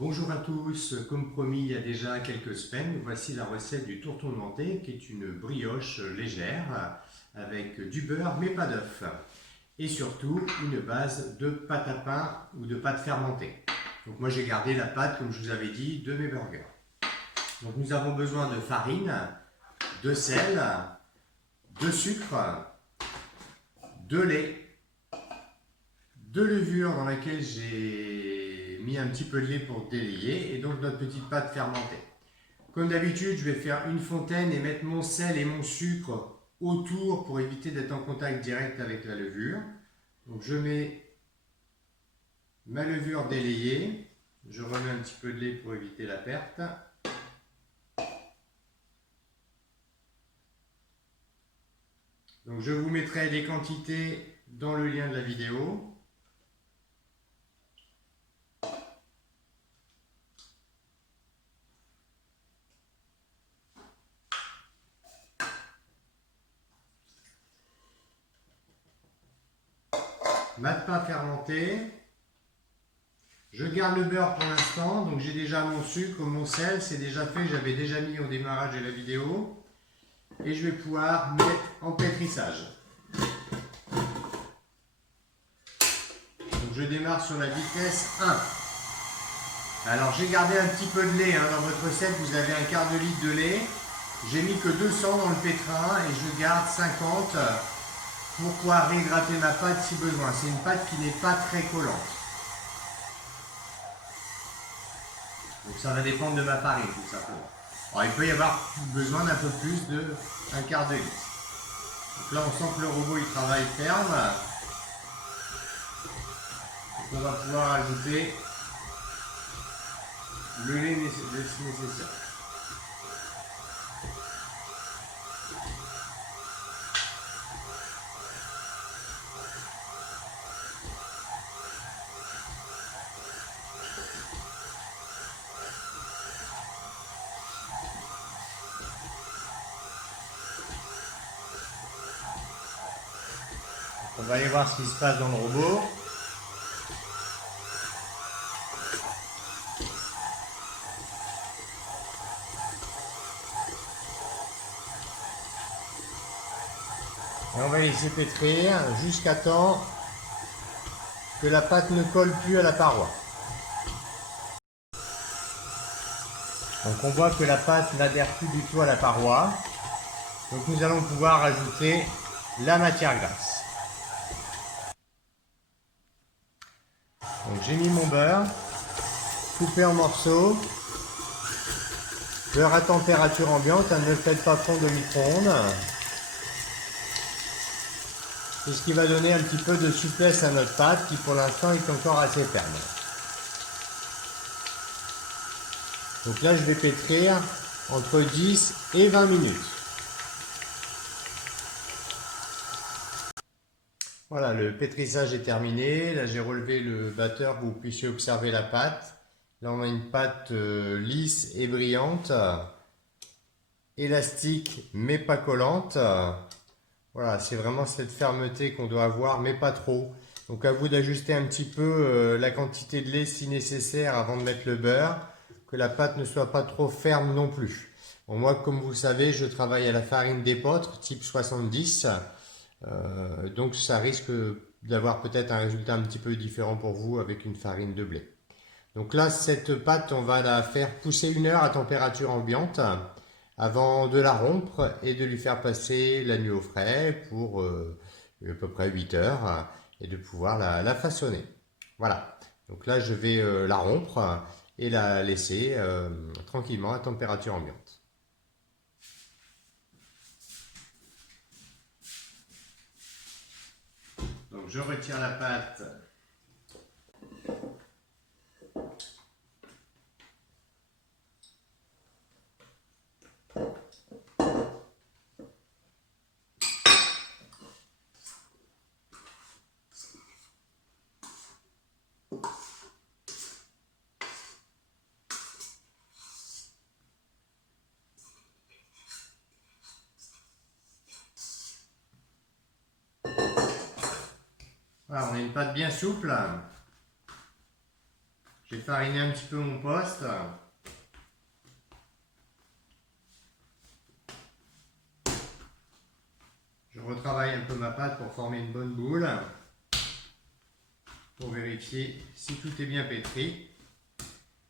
Bonjour à tous, comme promis il y a déjà quelques semaines, voici la recette du tourton nantais qui est une brioche légère avec du beurre mais pas d'œuf et surtout une base de pâte à pain ou de pâte fermentée. Donc moi j'ai gardé la pâte comme je vous avais dit de mes burgers. Donc nous avons besoin de farine, de sel, de sucre, de lait, de levure dans laquelle j'ai mis un petit peu de lait pour délayer et donc notre petite pâte fermentée. Comme d'habitude, je vais faire une fontaine et mettre mon sel et mon sucre autour pour éviter d'être en contact direct avec la levure. Donc je mets ma levure délayée, je remets un petit peu de lait pour éviter la perte. Donc je vous mettrai les quantités dans le lien de la vidéo. Ma pâte fermentée. Je garde le beurre pour l'instant, donc j'ai déjà mon sucre, mon sel, c'est déjà fait, j'avais déjà mis au démarrage de la vidéo. Et je vais pouvoir mettre en pétrissage. Donc je démarre sur la vitesse 1. Alors j'ai gardé un petit peu de lait, dans votre recette vous avez un quart de litre de lait. J'ai mis que 200 dans le pétrin et je garde 50 pour pouvoir réhydrater ma pâte si besoin. C'est une pâte qui n'est pas très collante. Donc ça va dépendre de ma farine tout simplement. Alors il peut y avoir besoin d'un peu plus de un quart de litre. Donc là on sent que le robot il travaille ferme. Donc on va pouvoir ajouter le lait nécessaire. On va aller voir ce qui se passe dans le robot. Et on va laisser pétrir jusqu'à temps que la pâte ne colle plus à la paroi. Donc on voit que la pâte n'adhère plus du tout à la paroi. Donc nous allons pouvoir ajouter la matière grasse. Donc j'ai mis mon beurre, coupé en morceaux. Beurre à température ambiante, ne le faites pas fondre au micro-ondes. C'est ce qui va donner un petit peu de souplesse à notre pâte qui pour l'instant est encore assez ferme. Donc là je vais pétrir entre 10 et 20 minutes. Voilà, le pétrissage est terminé. Là j'ai relevé le batteur pour que vous puissiez observer la pâte. Là on a une pâte lisse et brillante, élastique mais pas collante. Voilà, c'est vraiment cette fermeté qu'on doit avoir, mais pas trop. Donc à vous d'ajuster un petit peu la quantité de lait si nécessaire avant de mettre le beurre, que la pâte ne soit pas trop ferme non plus. Bon, moi, comme vous le savez, je travaille à la farine d'épeautre, type 70. Donc ça risque d'avoir peut-être un résultat un petit peu différent pour vous avec une farine de blé. Donc là, cette pâte, on va la faire pousser 1 heure à température ambiante avant de la rompre et de lui faire passer la nuit au frais pour à peu près 8 heures et de pouvoir la façonner. Voilà, donc là je vais la rompre et la laisser tranquillement à température ambiante. Donc je retire la pâte. Voilà, on a une pâte bien souple. J'ai fariné un petit peu mon poste. Je retravaille un peu ma pâte pour former une bonne boule. Pour vérifier si tout est bien pétri.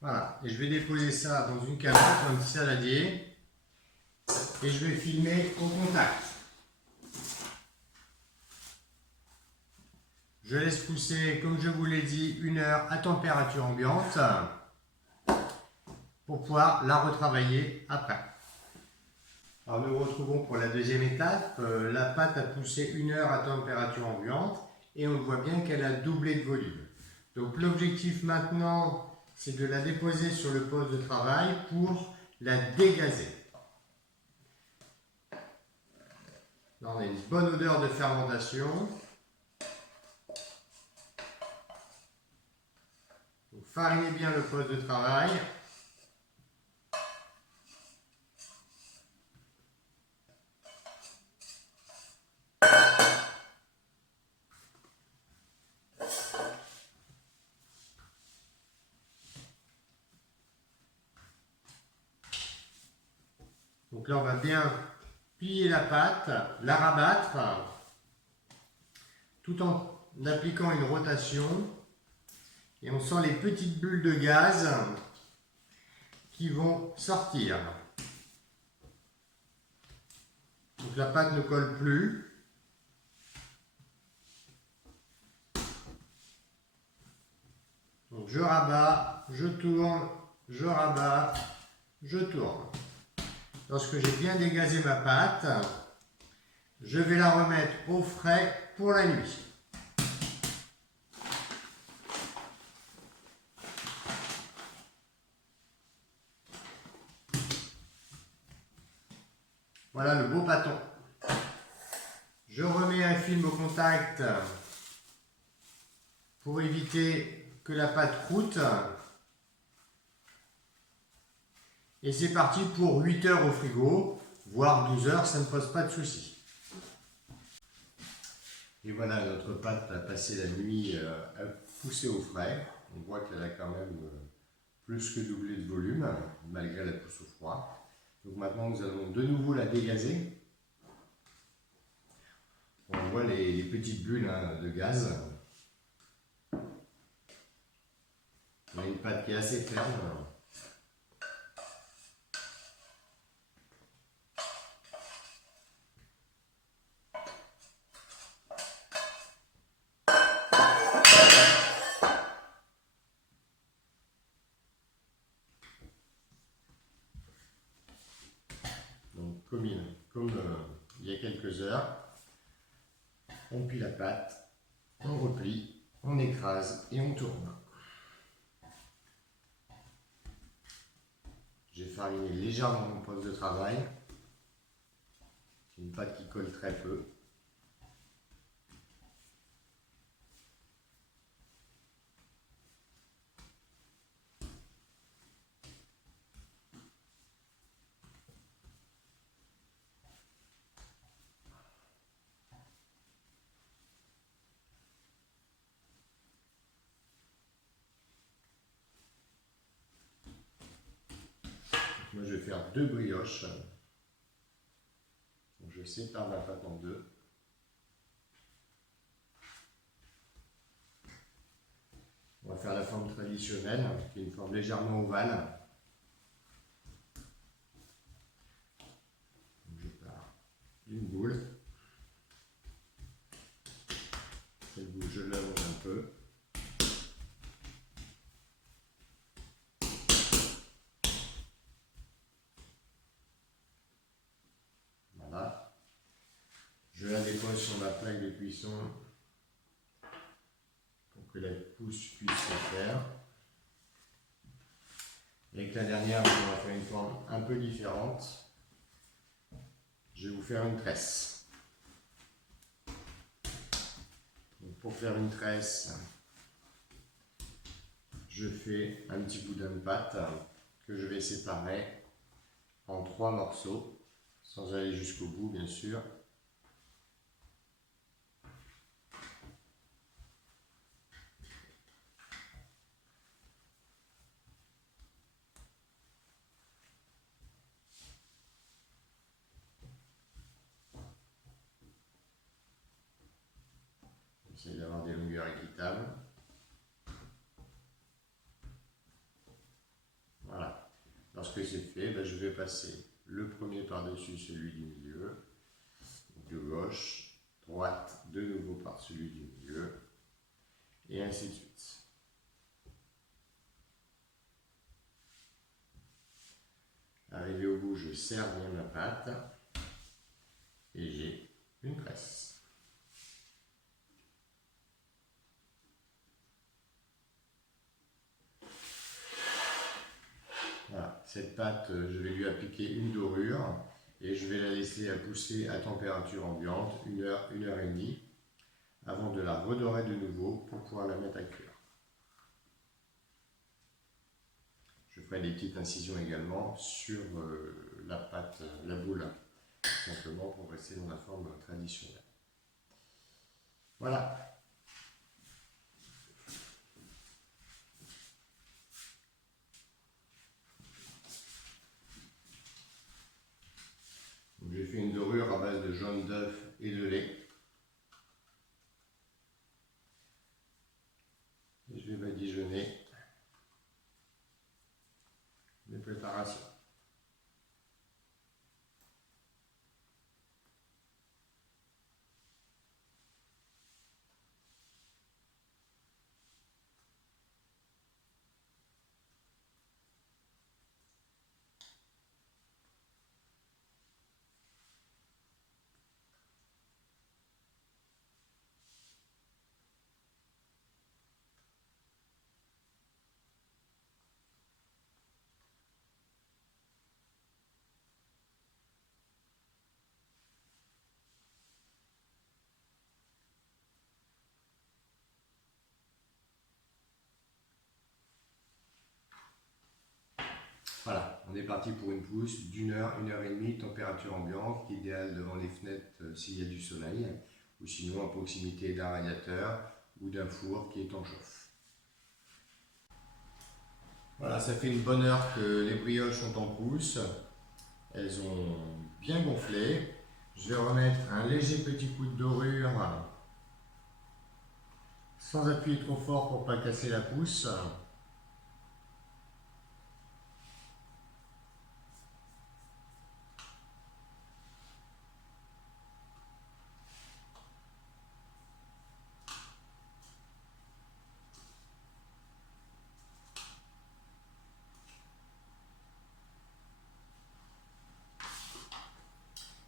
Voilà. Et je vais déposer ça dans une calotte, un petit saladier. Et je vais filmer au contact. Je laisse pousser, comme je vous l'ai dit, 1 heure à température ambiante pour pouvoir la retravailler après. Alors nous retrouvons pour la deuxième étape. La pâte a poussé 1 heure à température ambiante et on voit bien qu'elle a doublé de volume. Donc l'objectif maintenant, c'est de la déposer sur le poste de travail pour la dégazer. Là on a une bonne odeur de fermentation. Donc, farinez bien le poste de travail. Donc là on va bien plier la pâte, la rabattre, tout en appliquant une rotation. Et on sent les petites bulles de gaz qui vont sortir. Donc la pâte ne colle plus. Donc je rabats, je tourne, je rabats, je tourne. Lorsque j'ai bien dégazé ma pâte, je vais la remettre au frais pour la nuit. Voilà le beau pâton. Je remets un film au contact pour éviter que la pâte croûte. Et c'est parti pour 8 heures au frigo, voire 12 heures, ça ne pose pas de souci. Et voilà, notre pâte a passé la nuit à pousser au frais. On voit qu'elle a quand même plus que doublé de volume, malgré la pousse au froid. Donc maintenant, nous allons de nouveau la dégazer. On voit les petites bulles de gaz. On a une pâte qui est assez ferme. Donc comme il y a quelques heures, on plie la pâte, on replie, on écrase et on tourne. J'ai fariné légèrement mon poste de travail. C'est une pâte qui colle très peu. Moi, je vais faire 2 brioches. Donc, je sépare ma pâte en deux. On va faire la forme traditionnelle, qui est une forme légèrement ovale. Donc, je pars d'une boule. Cette boule, je l'allonge un peu. Voilà. Je la dépose sur ma plaque de cuisson pour que la pousse puisse se faire. Et avec la dernière, on va faire une forme un peu différente. Je vais vous faire une tresse. Donc pour faire une tresse, je fais un petit boudin de pâte que je vais séparer en 3 morceaux, sans aller jusqu'au bout bien sûr. J'essaie d'avoir des longueurs équitables. Voilà. Lorsque c'est fait, je vais passer le premier par-dessus celui du milieu, de gauche, droite, de nouveau par celui du milieu, et ainsi de suite. Arrivé au bout, je serre bien ma pâte et j'ai une tresse. Voilà, cette pâte, je vais lui appliquer une dorure et je vais la laisser à pousser à température ambiante 1 heure, 1 heure et demie avant de la redorer de nouveau pour pouvoir la mettre à cuire. Je ferai des petites incisions également sur la pâte, la boule, simplement pour rester dans la forme traditionnelle. Voilà. J'ai fait une dorure à base de jaune d'œuf et de lait. Et je vais badigeonner mes préparations. Voilà, on est parti pour une pousse d'1 heure, 1 heure et demie, température ambiante, idéal devant les fenêtres s'il y a du soleil, ou sinon à proximité d'un radiateur ou d'un four qui est en chauffe. Voilà, ça fait une bonne heure que les brioches sont en pousse. Elles ont bien gonflé. Je vais remettre un léger petit coup de dorure sans appuyer trop fort pour ne pas casser la pousse.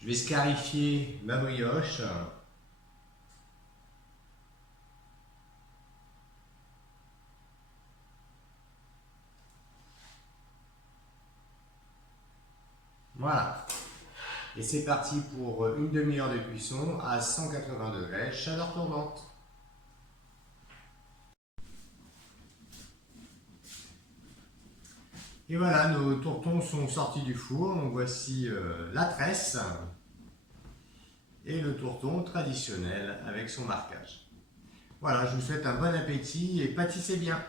Je vais scarifier ma brioche. Voilà. Et c'est parti pour une demi-heure de cuisson à 180 degrés, chaleur tournante. Et voilà, nos tourtons sont sortis du four. Donc voici la tresse et le tourton traditionnel avec son marquage. Voilà, je vous souhaite un bon appétit et pâtissez bien.